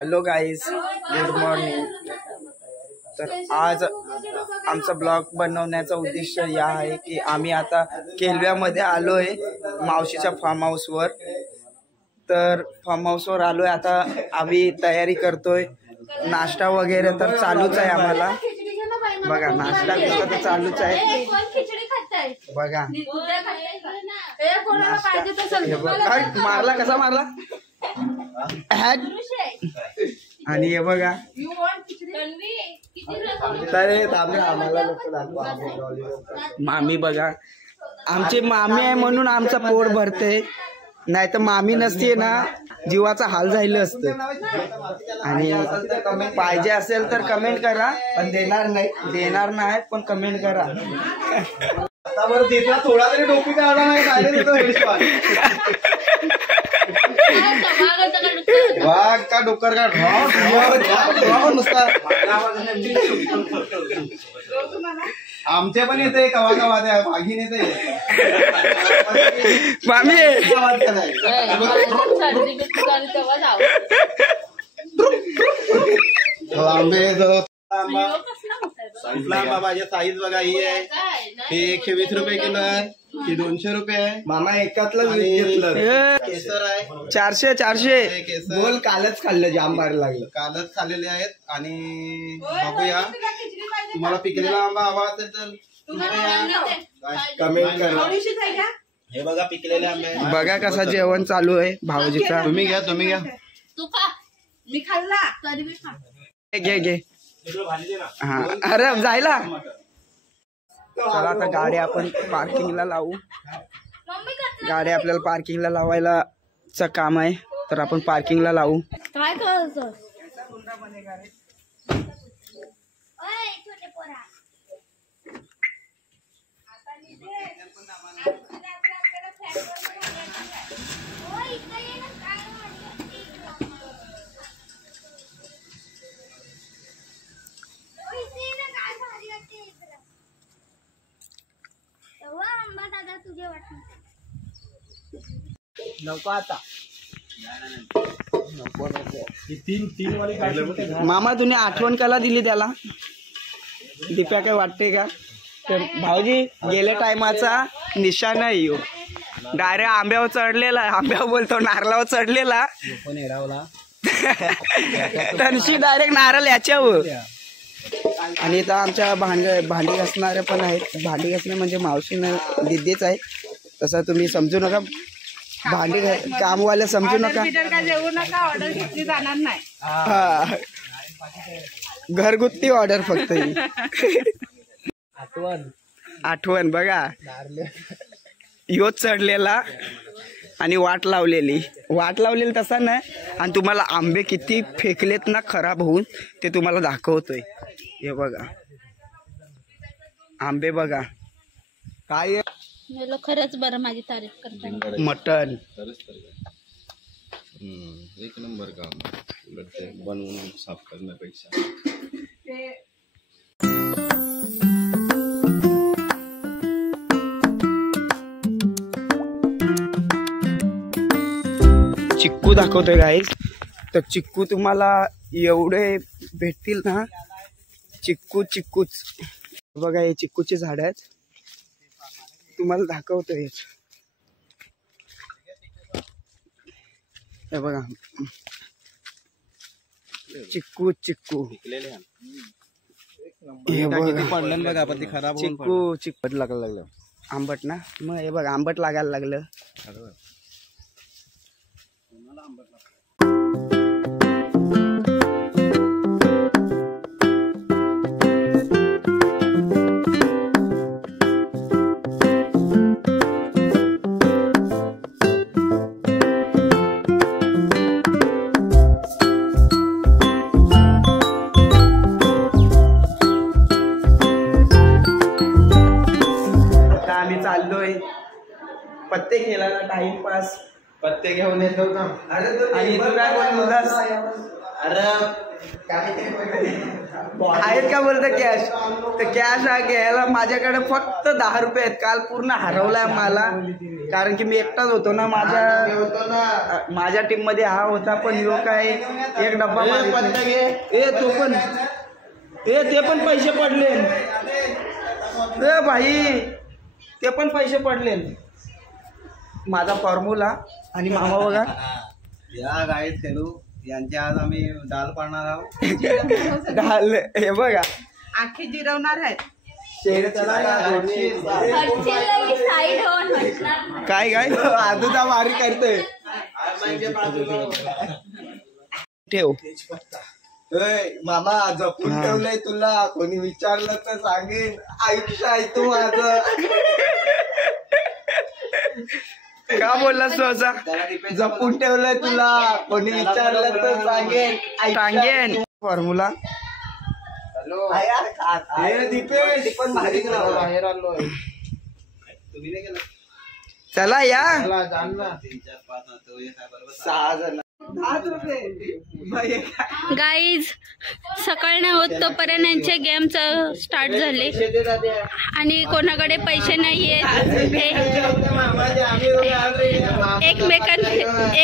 Hello guys, good morning. तर आज आमचा ब्लॉग बनवण्याचा उद्देश या आहे की आम्ही आता केलव्यामध्ये आलोय मावशीच्या फार्म हाऊसवर. तर फार्म हाऊसवर आलोय, आता आम्ही तयारी करतोय. नाश्ता वगैरे तर चालूच आहे आम्हाला. बघा, नाश्ता तर चालूच आहे. बघा मारला, कसा मारला. आणि हे बघा, मामी बघा, आमचे मामी आहे म्हणून आमचा पोट भरते, नाही तर मामी नसते ना जीवाचा हाल झालं असतं. आणि पाहिजे असेल तर कमेंट करा, पण देणार नाही पण कमेंट करा. थोडा तरी टोपी काढला नाही. वाघ का डोकर का नुसता आमचे पण येते कवा कवा द्या वाघीन येते. मामी आंबे बाबाची साईज बघा, ही आहे, हे 120 रुपये किलो आहे, ही 200 रुपये आहे. मामा एकातलं घेतलं. केसर आहे 400 बोल. कालच खाल्लं, जाम मारायला लागलं. कालच खाल्लेले आहेत. आणि बघूया, तुम्हाला पिकलेला आंबा हवा असेल तर कमेंट करा. हे बघा पिकलेले आंबे. बघा कसा जेवण चालू आहे भाऊजीचा. तुम्ही घ्या मी खाल्ला. घे हा. अरे जायला चला, आता गाडी आपण पार्किंगला लावू. गाडी आपल्याला पार्किंगला लावायला च काम आहे, तर आपण पार्किंगला लावू. काय करायचं? नको आता. मामा तुम्ही आठवण कला दिली त्याला? दिप्या काय वाटते का? तर भाऊजी गेल्या टायमाचा निशाण आहे यो. डायरेक्ट आंब्यावर चढलेला, आंब्यावर बोलतो नारळावर चढलेला, तनशी डायरेक्ट नारळ याच्यावर. आणि इथं आमच्या भांडी घासणारे पण आहेत. भांडी घासणे म्हणजे मावशीनं दिदीच आहे, तसं तुम्ही समजू नका. भांडी कामवाले समजू नका. ऑर्डर घेतली जाणार नाही. घरगुती ऑर्डर फक्त. आठवण बघा, योच चढलेला आणि वाट लावलेली तसा नाही. आणि तुम्हाला आंबे किती फेकलेत ना खराब होऊन, ते तुम्हाला दाखवतोय. हे बघा आंबे बघा. काय खरंच बरं, माझी तारीफ करतात. मटन एक नंबर काम बनवून साफ करण्यापेक्षा. चिक्कू दाखवतोय गाईस. तर चिक्कू तुम्हाला एवढे भेटतील ना, चिक्कूच बघा. हे चिक्कूचे झाड आहेत, तुम्हाला दाखवतोय. हे बघा चिक्कू हे बघा पण ते खराब चिक्कू लागलं आंबट ना. मग हे बघा आंबट लागायला लागलं. चाललोय पत्ते खेळायला, टाइमपास. पत्ते घेऊन येतो का? आणि तू काय बोललास? अरे आहेत का बोलतं कॅश? तर कॅश हा घ्यायला माझ्याकडे फक्त 10 रुपये आहेत. काल पूर्ण हरवलाय मला, कारण की मी एकटाच होतो ना. माझ्या टीम मध्ये हा होता, पण यो काय एक डब्बा तो पण ते पण पैसे पडले भाई, ते पण पैसे पडले. माझा फॉर्म्युला आणि मामा बघा या गाईत खेळू यांच्या आज आम्ही डाल पाडणार आहोत. डाल हे बघा आखी जिरवणार आहेत. काय आजूचा वारी करतोय. ठेव मामा जपून ठेवलंय तुला, कोणी विचारलं तर सांगेन. आयुष्य आहे तू माझं. का बोललास तू असा? जपून ठेवलंय तुला, कोणी विचारलं तर सांगेन. फॉर्म्युला बाहेर आलोय. चला या. 6 जण. गाईज सकाळ नाही होत तोपर्यंत यांचे गेम स्टार्ट झाले आणि कोणाकडे पैसे नाहीये.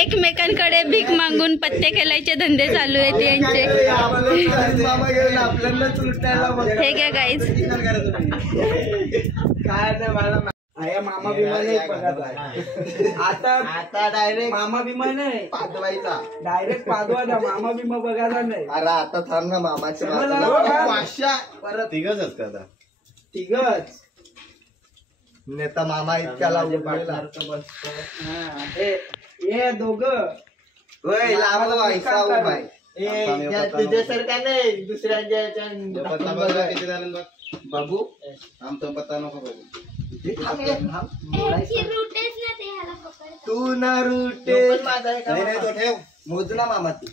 एकमेकांकडे भीक मागून पत्ते खेळायचे धंदे चालू आहेत यांचे. हे घ्या गाईज. मामा भीमा नाही आता डायरेक्ट मामा भीमा नाही पाठवायचा, डायरेक्ट पाठवा द्या. मामा भीमा बघायला नाही. अरे आता थांब ना मामाच्या परत तिघच का? तिघच नेता मामा इतक्याला हे दोघं तुझ्यासारखा नाही दुसऱ्यांच्या बाबू आमचा पत्ता नको बघू. तू ना रूटे तो ठेव मोजना मामा ती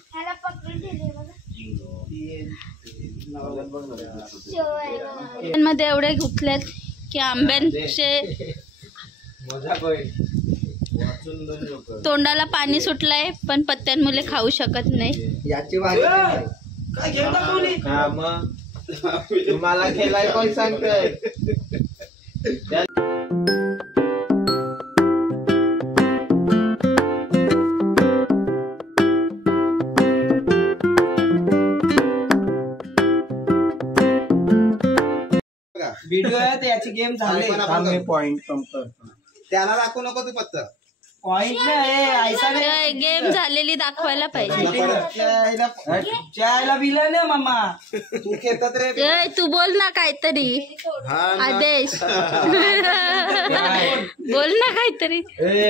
मध्ये एवढे गुंतलेत की आंब्यांचे तोंडाला पाणी सुटलंय, पण पत्त्यांमुळे खाऊ शकत नाही. याची तुम्हाला खेळाय कोण सांगतोय? व्हिडिओ आहे तर याची गेम झाली. पॉइंट कम करतो त्याला दाखवू नको तू पत्ता. पॉइंट नाही गेम झालेली दाखवायला पाहिजे. चायला बिला ना मामा तू खेळतात रे. तू बोल ना काहीतरी. आदेश बोल ना काहीतरी.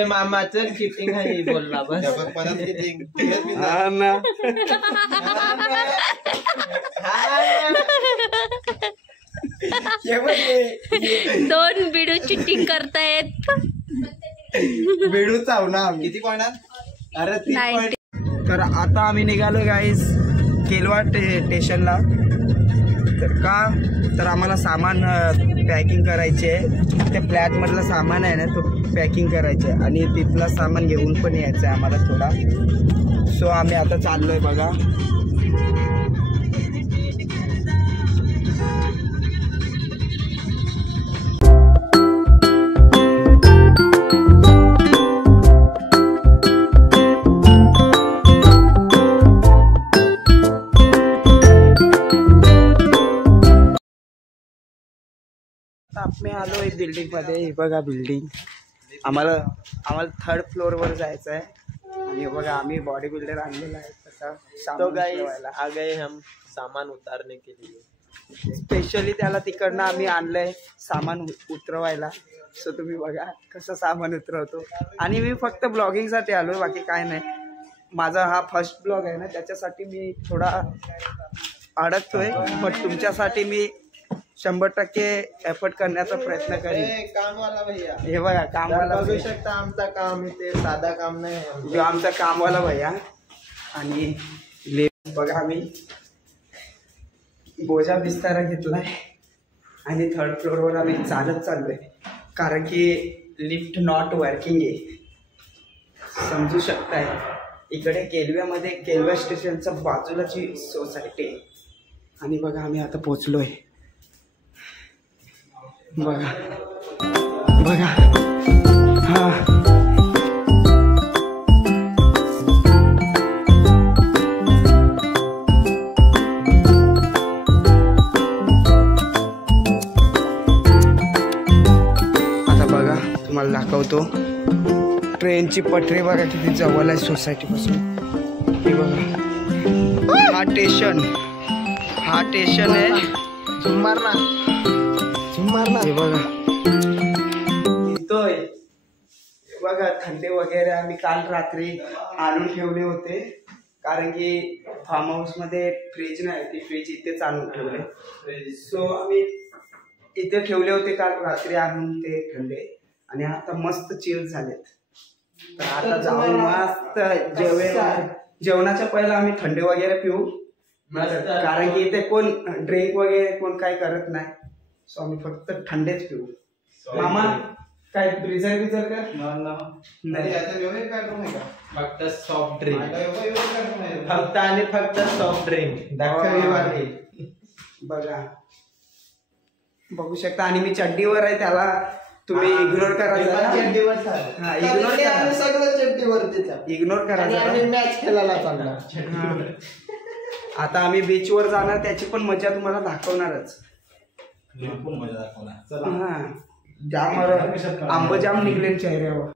मामाचं चिटिंग आहे बोलला बस. परत किती 2 बिडू चिटिंग करतायत. बेडू चावना किती पॉइंट? अरे 3 पॉइंट. तर आता आम्ही निघालो गाईज केलवा स्टेशनला. तर आम्हाला सामान पॅकिंग करायचे आहे. त्या फ्लॅट मधलं सामान आहे ना तो पॅकिंग करायचं आहे आणि तिथलं सामान घेऊन पण यायचं आहे आम्हाला थोडा. सो आम्ही आता चाललोय बघा. मी आलो एक बिल्डिंग मध्ये. हे बघा बिल्डिंग. आम्हाला 3rd फ्लोअर वर जायचं आहे आणि बघा आम्ही बॉडी बिल्डर आणलेला आहे. तसा तो गाइस आ गए हम सामान उतारने के लिए. स्पेशली त्याला तिकडनं आम्ही आणलंय सामान उतरवायला. सो तुम्ही बघा कसं सामान उतरवतो. आणि मी फक्त ब्लॉगिंगसाठी आलोय, बाकी काय नाही. माझा हा फर्स्ट ब्लॉग आहे ना, त्याच्यासाठी मी थोडा अडकतोय, बट तुमच्यासाठी मी 100% एफर्ट करण्याचा प्रयत्न करेन. कामवाला भैया हे बघा कामवाला बघू शकता. आमचा काम इथे साधा काम नाही. जो आमचा कामवाला भैया. आणि बघा आम्ही बोजा बिस्तारा घेतलाय आणि 3rd फ्लोअरवर आम्ही चालत चाललोय, कारण की लिफ्ट नॉट वर्किंग आहे. समजू शकताय इकडे केलव्यामध्ये केलव्या स्टेशनच्या बाजूलाची सोसायटी आहे. आणि बघा आम्ही आता पोचलोय. बघा बघा हा तुम्हाला दाखवतो. ट्रेनची पटरी बघा किती जवळ आहे सोसायटी पासून. हे बघा हा स्टेशन आहे. झुम्मारना हे बघा येतोय. बघा थंडे वगैरे आम्ही काल रात्री आणून ठेवले होते, कारण की फार्म हाऊस मध्ये फ्रीज नाही, ती फ्रीज इथेच आणून ठेवले. सो आम्ही इथे ठेवले होते काल रात्री आणून ते थंडे, आणि आता मस्त चिल झालेत. तर आता जाऊन मस्त जेवणाच्या पहिला आम्ही थंडे वगैरे पिऊ, कारण की इथे कोण ड्रिंक वगैरे कोण काय करत नाही. सो आम्ही फक्त थंडेच पिऊ. मामा काय ब्रिजर का नाही, फक्त सॉफ्ट ड्रिंक, फक्त आणि फक्त सॉफ्ट ड्रिंक. बघा बघू शकता. आणि मी चड्डीवर आहे, त्याला तुम्ही इग्नोर करा. इग्नोर करा. मॅच खेळायला चालला. आता आम्ही बीचवर जाणार, त्याची पण मजा तुम्हाला दाखवणारच. हा जाम आंब जाम निघले चेहऱ्यावर.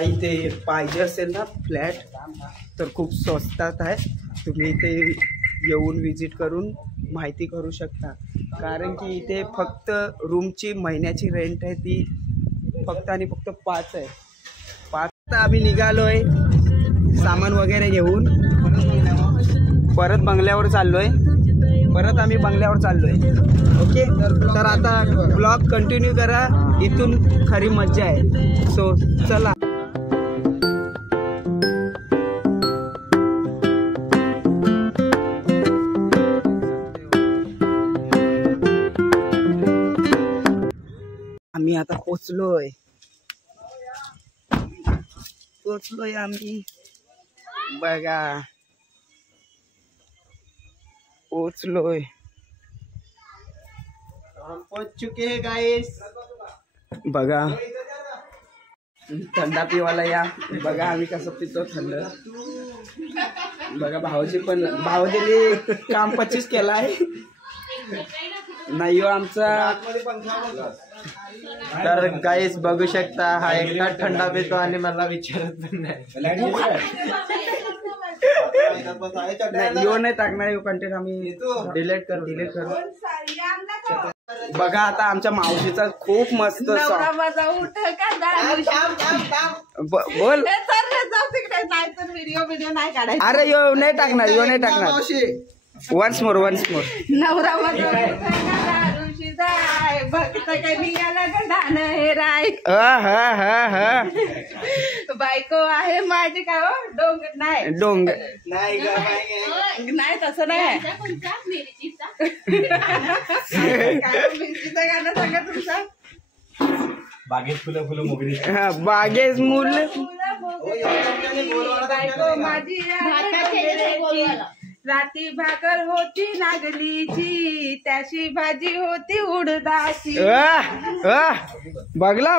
इथे पाहिजे असेल ना फ्लॅट, तर खूप स्वस्तात आहे. तुम्ही इथे येऊन विजिट करून माहिती करू शकता, कारण की इथे फक्त रूमची महिन्याची रेंट आहे ती फक्त आणि फक्त 5 आहे. 5 आम्ही निघालोय सामान वगैरे घेऊन. परत बंगल्यावर चाललोय. ओके. तर आता ब्लॉग कंटिन्यू करा, इथून खरी मज्जा आहे. सो चला. आम्ही आता पोचलोय आम्ही. बघा पोचलोय. हम पहुंच चुके हैं गाइस. बघा थंडा पिवायला या. बघा आम्ही कसं पितो थंड. बघा भाऊजीने काम 25 केला आहे. नाही आमचा. तर गाईस बघू शकता, हा एकटा थंडा पितो आणि मला विचारत पण नाही. यो नाही टाकणार, यो कंटेंट आम्ही डिलीट करू. बघा आता आमच्या मावशीचा खूप मस्त बोल. अरे यो नाही टाकणार. वन्स मोर नवरा भक्त कनियाला गडान हे राय. बायको आहे माझी का हो डोंगर नाही तसं नाही. गाणं सांगा तुमचं. बागेत फुलं मोगरी. बागेत मुलं. बायको माझी राती भाकर होती नागलीची, त्याची भाजी होती उडदाची. बघला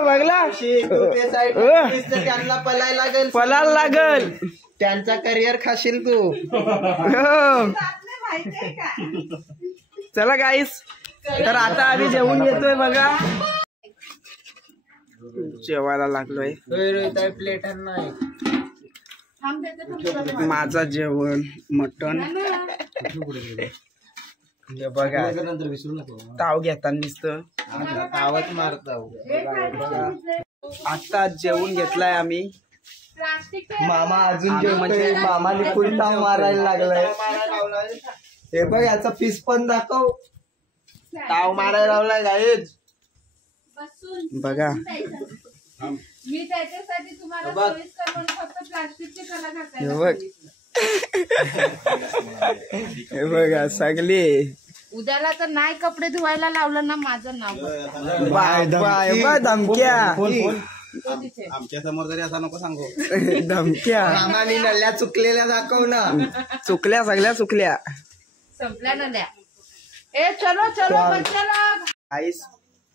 त्यांना पलायला लागल. त्यांचा करिअर खाशील तू. चला गाईस, तर आता आम्ही जेवून घेतोय. बघा जेवायला लागलोय. प्लेट नाही. माझा जेवण मटण. बघा ताव घेता नुसतं तावच मारताव. आता जेवून घेतलाय आम्ही. मामा अजून जेवतोय. मामाने फुल ताव मारायला लागलाय. हे बघ याचा पीस पण दाखव. ताव मारायला लावलाय गाईज. बघा मी त्याच्यासाठी तुम्हाला सोयीस्कर म्हणून फक्त प्लास्टिकचे त्याला घासायला बघ हे बघा सगळे उद्याला तर नाही कपडे धुवायला लावलं ना माझं नाव धमक्या आमच्या समोर जरी असा नको सांगू. धमक्या मामानी नल्ल्या चुकलेल्या दाखव ना. चुकल्या सगळ्या चुकल्या. संपल्या ना द्या. ए चलो चलो बच्चाला. आईस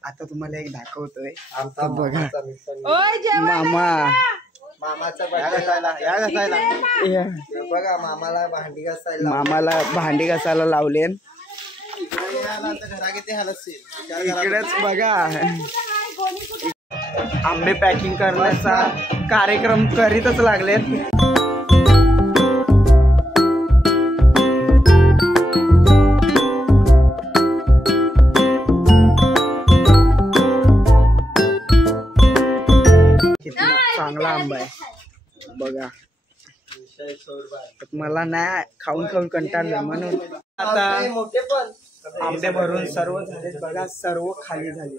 आता तुम्हाला एक दाखवतोय. आमचा बघा ओय जेवायला मामा मामाचा घासायला बघा मामाला भांडी घासायला मामाला भांडी घासायला लावले. घरा किती हालत इकडेच बघा आंबे पॅकिंग करण्याचा कार्यक्रम करीतच लागलेत. चांगला आंबा आहे बघा. मला नाही खाऊन खाऊन कंटाळलं म्हणून आता आंबे भरून सर्व झालेत बघा. सर्व खाली झाले.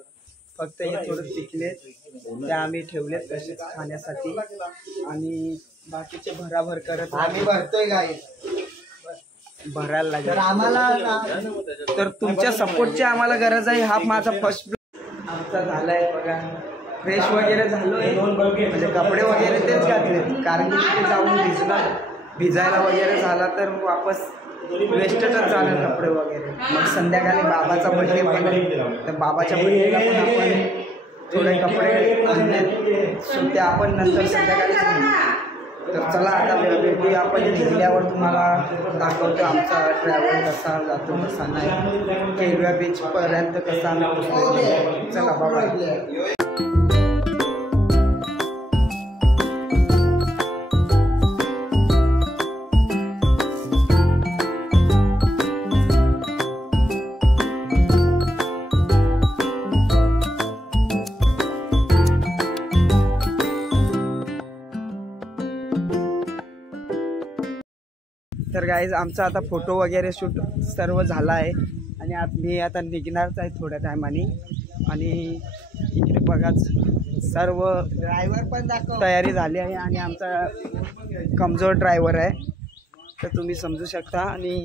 फक्त हे थोडं पिकले ते आम्ही ठेवलेत तसेच खाण्यासाठी आणि बाकीचे भराभर करत आम्ही भरतोय गाई भरायला लागेल. आम्हाला तर तुमच्या सपोर्टची आम्हाला गरज आहे. हा माझा फर्स्ट आमचा झालाय बघा. फ्रेश वगैरे झालोय म्हणजे कपडे वगैरे तेच घातलेत कारण की तिथे जाऊन भिजायला वगैरे झाला तर वापस वेस्टच झालं कपडे वगैरे. मग संध्याकाळी बाबाचा बर्थडे पण तर बाबाच्या बर्थडेला पण आपण थोडे कपडे आणले ते आपण नंतर संध्याकाळीच घेऊ. तर चला आता भेटूया आपण निघल्यावर तुम्हाला दाखवतो आमचा ट्रॅव्हल कसा जातो कसा नाही. केलव्या बीचपर्यंत कसा आम्ही पोहोचलो. चला बाबा. तर गाईज आमचा आता फोटो वगैरे शूट सर्व झाला आहे आणि मी आता निघणारच आहे थोड्या टायमाने. आणि इकडे बघाच सर्व ड्रायव्हर पण तयारी झाली आहे आणि आमचा कमजोर ड्रायव्हर आहे तर तुम्ही समजू शकता. आणि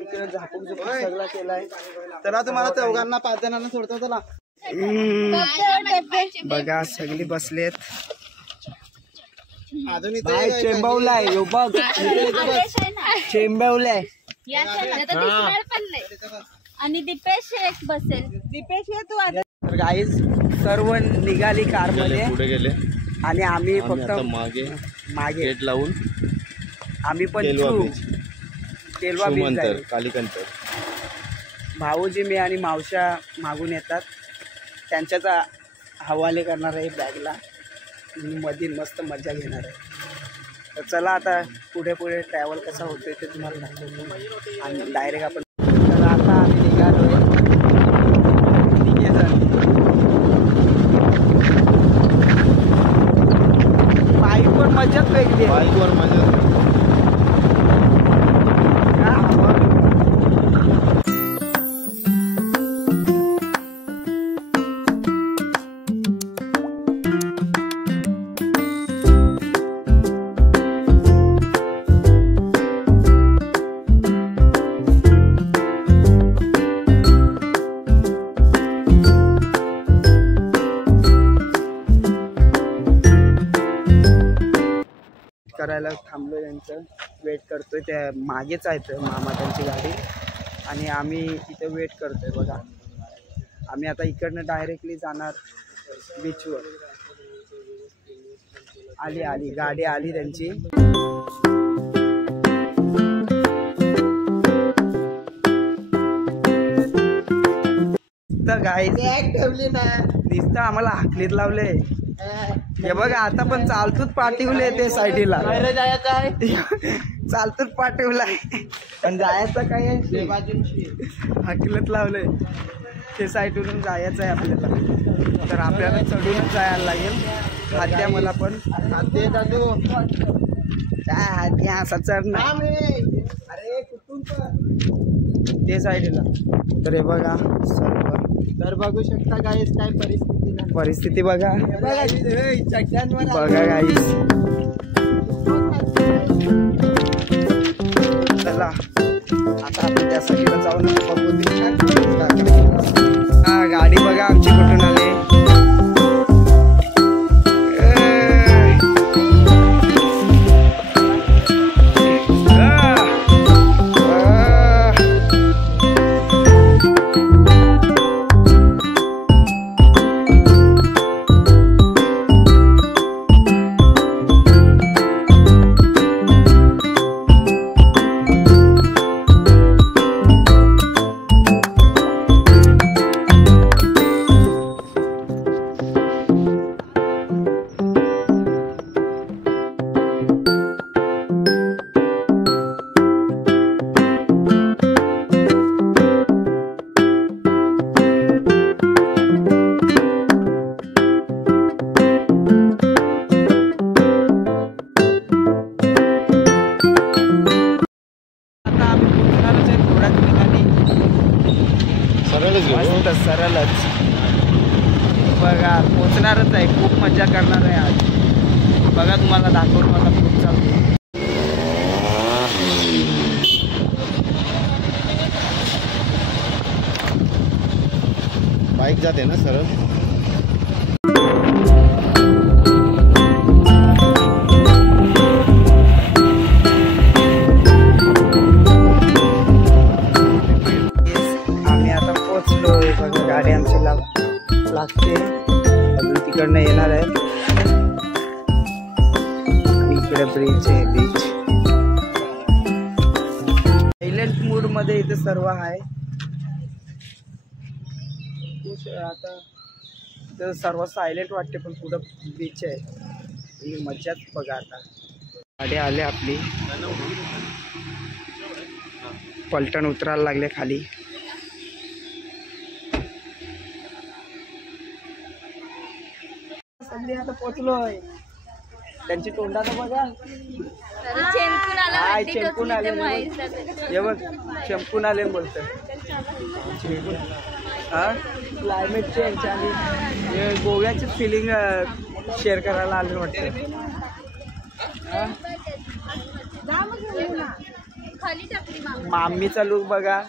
इकडे झापूक झुपूक सगळं केलं आहे. चला तुम्हाला चौघांना 5 जणांना सोडतो. चला बघा सगळी बसलेत. अजून चेंबवलाय बघ चेंबवलाय. आणि दीपेश एक बसेल. दीपेश ये तू. तर गाईज सर्व निघाली कार मध्ये पुढे गेले आणि आम्ही फक्त मागे गेट लावून आम्ही पण केलवा बीच जाईल. कालिकंतर भाऊजी मी आणि मावश्या मागून येतात. त्यांच्याच हवाले करणार आहे बॅगला. मधील मस्त मजा घेणार आहे. तर चला आता पुढे पुढे ट्रॅव्हल कसा होतोय ते तुम्हाला दाखवतो आणि डायरेक्ट आपण. तर आता आम्ही निघालोय. बाईकवर मजाच वेगळी आहे. बाईकवर मजा. करायला थांबलो. त्यांचं वेट करतोय. त्या मागेच आहेत मामा त्यांची गाडी आणि आम्ही इथे वेट करतोय बघा. आम्ही आता इकडनं डायरेक्टली जाणार बीचवर. आली गाडी आली त्यांची. तर गाडी ठेवली ना दिसतं आम्हाला हाकलीत लावले. हे बघा आता पण चालतूच पाठवले ते साईडला. चालतूच पाठवलाय पण जायचं काय हाकलत लावलंय. ते साईडवरून जायचं आहे आपल्याला. तर आपल्याला चढूनच जायला लागेल. हात्या मला पण हाते दादू काय हात्या असा चढणार ते साईडला. तर हे बघा सर्व तर बघू शकता गाईस काय परिस्थिती बघा. बघा गाईस चला आता आपण त्या साईडला जाऊन बघू. हा गाडी बघा आमची कुठून आली. सरळच बघा पोचणारच आहे. खूप मजा करणार आहे आज. बघा तुम्हाला दाखवून मला खूप चालतो. बाईक जाते ना सरळ. गाडी आमची लागते अजून तिकडनं येणार आहे. इकडे ब्रिज आहे. बीच सायलेंट मूड मध्ये इथे सर्व आहे. आता तर सर्व सायलेंट वाटते पण पुढं बीच आहे. मज्जाच बघा. आता गाडी आली आपली. पलटण उतरायला लागले खाली. आता पोचलोय. त्यांची तोंड आता बघा. चेंपून आले हे बघ. चेंपून आले बोलत. हा क्लायमेट चेंज आणि गोव्याची फिलिंग शेअर करायला आले वाटतं. मामीचा लुक बघा.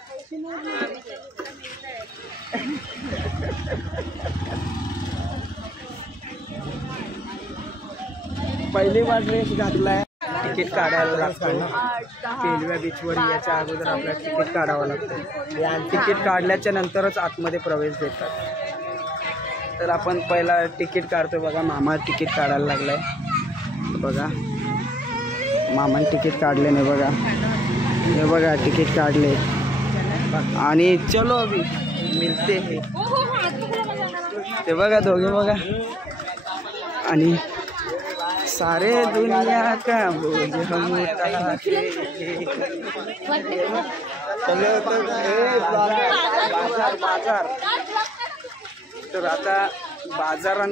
पहिली बार ड्रेस घातलाय. तिकीट काढायला लागतं केलव्या बीचवर. याच्या अगोदर आपल्याला तिकीट काढावं लागतं. तिकीट काढल्याच्या नंतरच आतमध्ये प्रवेश देतात. तर आपण पहिला तिकीट काढतोय बघा. मामा तिकीट काढायला लागलाय बघा. मामाने तिकीट काढले नाही बघा. हे बघा तिकीट काढले आणि चलो अभी मिलते हे. ते बघा दोघे बघा. आणि सारे दुनिया का बोझ हम उठाते. बाजार तर आता बाजारात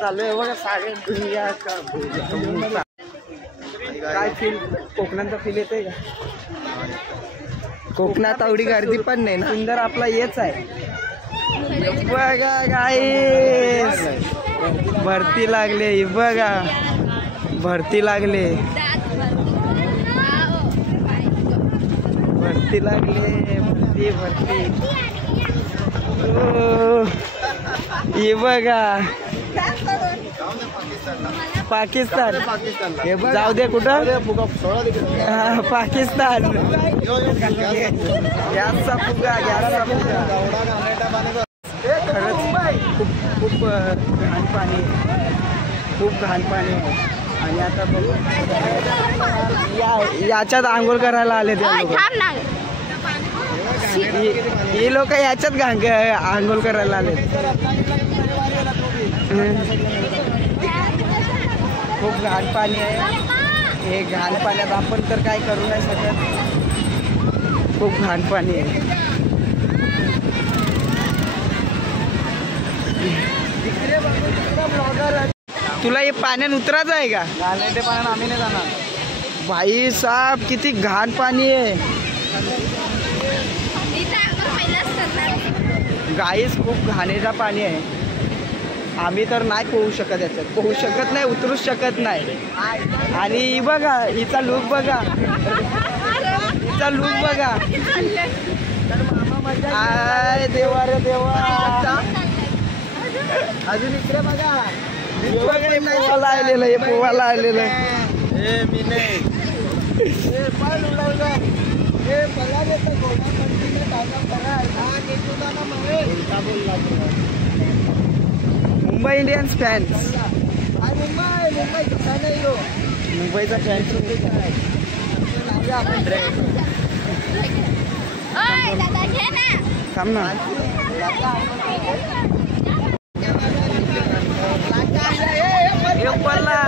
चालू आहे बघा. सारे दुनिया का बोझ हम उठाते. काय फील कोकणाचा फील येतोय का? कोकणात एवढी गर्दी पण नाही ना. सुंदर आपला हेच आहे बघा. गाईस भरती लागले बघा. भरती लागले. भरती लागले. भरती भरती. हे बघा पाकिस्तान. जाऊ दे कुठं. पाकिस्तान. गॅसचा फुगा. गॅसचा फुगा. खरंच खूप घाण पाणी. खूप घाण पाणी आहे. आणि आता बघू याच्यात आंघोळ करायला आले ते लोक. हे लोक याच्यात आंघोळ करायला आले. खूप घाण पाणी आहे. हे घाण पाण्यात आपण तर काय करू नाही शकत. खूप घाण पाणी आहे. तुला हे पाण्यात उतरायचं आहे का? ते पाण्यात आम्ही नाही जाणार. भाई साहब किती घाण पाणी आहे. गाईस खूप घाणेरडा पाणी आहे. आम्ही तर नाही पोहू शकत. याच्यात पोहू शकत नाही. उतरूच शकत नाही. आणि बघा हिचा लुक बघा. मुंबईचा लूक बघा. आय देवा रे देवा. अजून इकडे बघा. पोवाला आलेलं आहे, पोवाला आलेलं आहे. मी नाही बघा देतो मुंबई इंडियन्स फॅन्स. मुंबईचा फॅन्स थांब ना. एक पडला.